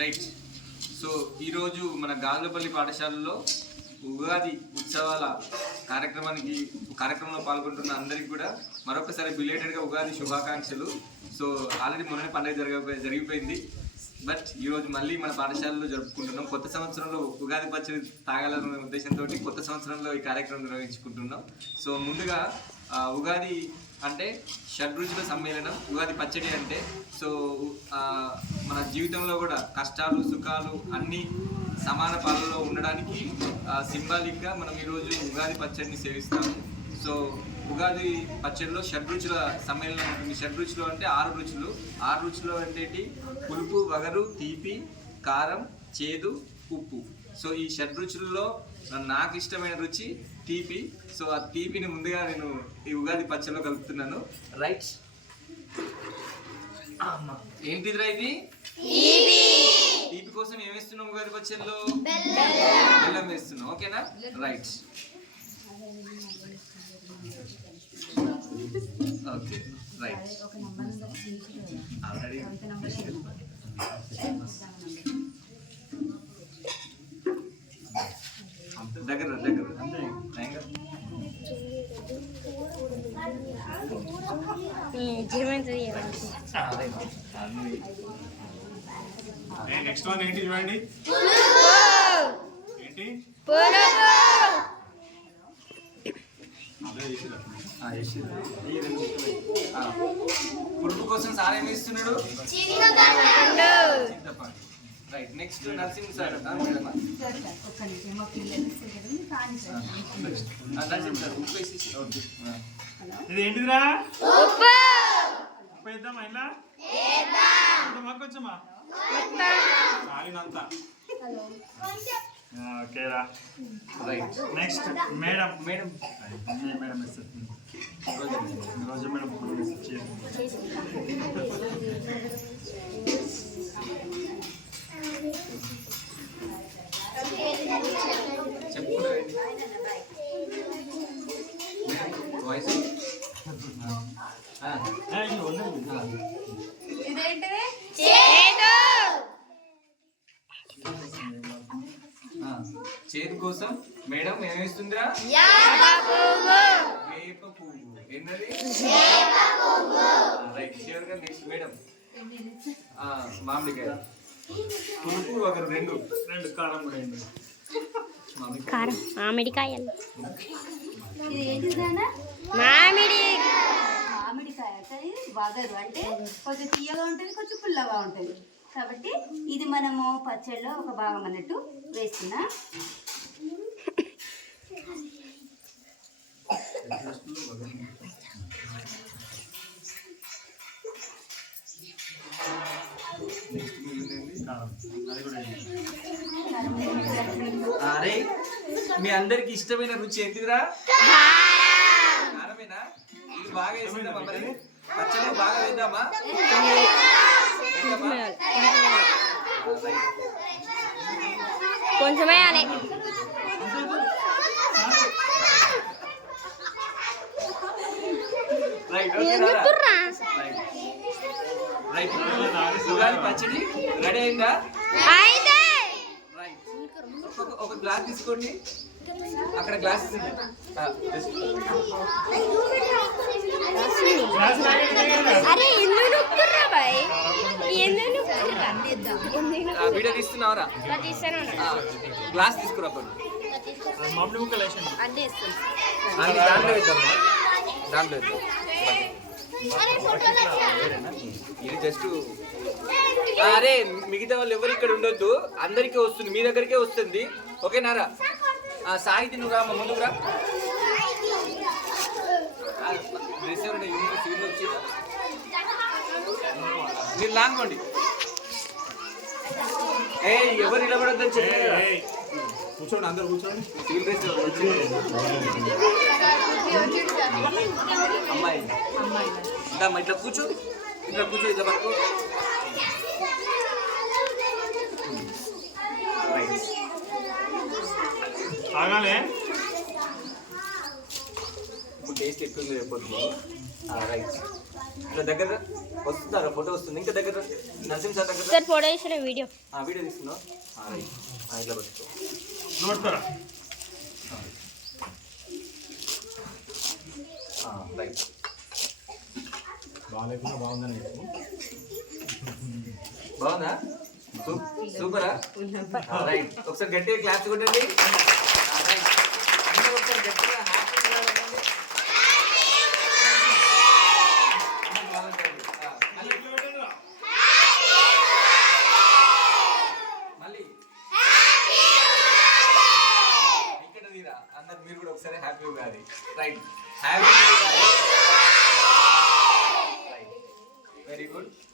Right. So ఈరోజు మన గాజులపల్లి పాఠశాలలో ఉగాది ఉత్సవాల కార్యక్రమంలో పాల్గొంటున్న అందరికీ కూడా మరొకసారి బిలేటెడ్గా ఉగాది శుభాకాంక్షలు. సో ఆల్రెడీ మొన్న పండుగ జరిగిపోయింది, బట్ ఈరోజు మళ్ళీ మన పాఠశాలలో జరుపుకుంటున్నాం. కొత్త సంవత్సరంలో ఉగాది పచ్చడి తాగాలనే ఉద్దేశంతో కొత్త సంవత్సరంలో ఈ కార్యక్రమం నిర్వహించుకుంటున్నాం. సో ముందుగా ఉగాది అంటే షడ్రుచుల సమ్మేళనం, ఉగాది పచ్చడి అంటే సో మన జీవితంలో కూడా కష్టాలు సుఖాలు అన్నీ సమాన పాలలో ఉండడానికి సింబాలిక్గా మనం ఈరోజు ఉగాది పచ్చడిని సేవిస్తాము. సో ఉగాది పచ్చడిలో షడ్రుచుల సమ్మేళనం ఉంటుంది. షడ్రుచులు అంటే 6 రుచులు. 6 రుచులు అంటే పులుపు, వగరు, తీపి, కారం, చేదు, ఉప్పు. సో ఈ షడ్రుచుల్లో నాకు ఇష్టమైన రుచి తీపి. సో ఆ తీపిని ముందుగా నేను ఈ ఉగాది పచ్చడిలో కలుపుతున్నాను. రైట్, ఏంటిదిరా ఇది? తీపి కోసం ఏం వేస్తున్నాం ఉగాది పచ్చడిలో? బెల్లం వేస్తున్నాం. ఓకేనా? రైట్. Okay, right. ఆల్రెడీ దగ్గర నెక్స్ట్ వన్ ఏంటి చూడండి, ఏంటి పులుపు కోసం సార్ ఏమి ఇస్తున్నాడు? రైట్. Next nursing sir. ఇది ఏంటిదిరా? ఉప్పు వేద్దామా? ఇలా కొంచెమా చాలినంత. ఓకేరా, రైట్. నెక్స్ట్ మేడం రోజు మేడం చేదు కోసం మేడం ఏమేస్తుందిరా? వేప పువ్వు. ఏంటది? రైట్. షూర్గా నెక్స్ట్ మేడం మామిడికాయ. పులుపు వగరు రెండు, కారం కూడా మామిడికాయలు. మామిడికాయ వగరు అంటే కొంచెం తీయగా ఉంటుంది, కొంచెం పుల్లగా ఉంటుంది. కాబట్టి ఇది మనము పచ్చడిలో ఒక భాగం అన్నట్టు వేస్తున్నా. అరే, మీ అందరికి ఇష్టమైన రుచి ఏంటిదిరా? కారమేనా? ఇది బాగా వేసిందమ్మా. మరి పచ్చడి బాగా వేద్దామా? కొంచెం వేయాలి. ఉగాది పచ్చడి రెడీ అయిందా? ఒక గ్లాస్ తీసుకోండి. అక్కడ గ్లాసెస్ వీడియో తీస్తున్నావరా? గ్లాస్ తీసుకురా. దాంట్లో వేద్దాం. ఇది జస్ట్ అరే మిగతా వాళ్ళు ఎవరు ఇక్కడ ఉండొద్దు, అందరికీ వస్తుంది, మీ దగ్గరికే వస్తుంది. ఓకేనారా? సాహితి నువ్వు రా, ముందుకు రా. మీరు లాంగోండి. ఎవరు నిలబడద్దని చెప్పి కూర్చోండి, అందరు కూర్చోండి. అమ్మాయి ఇట్లా కూర్చో, ఇట్లా పట్టుకో. టేస్ట్ ఎక్కువ చెప్పొద్దు. రైట్. ఇట్లా దగ్గర వస్తుందా ఫోటో వస్తుంది ఇంకా దగ్గర నరసింహ సార్ దగ్గర సార్ ఫోటో చేసిన వీడియో వీడియో తీస్తున్నావు రైట్ ఇట్లా పట్టుకో నోడతారా రైట్ బాగాలేకుండా బాగుందని బాగుందా సూపరా రైట్ ఒకసారి గట్టిగా క్లాప్స్ కొట్టండి రైట్ అందరూ ఒకసారి గట్టిగా హ్యాపీగా మళ్ళీ ఇక్కడ తీరా అందరు మీరు కూడా ఒకసారి హ్యాపీ ఉగాది రైట్ హ్యాపీ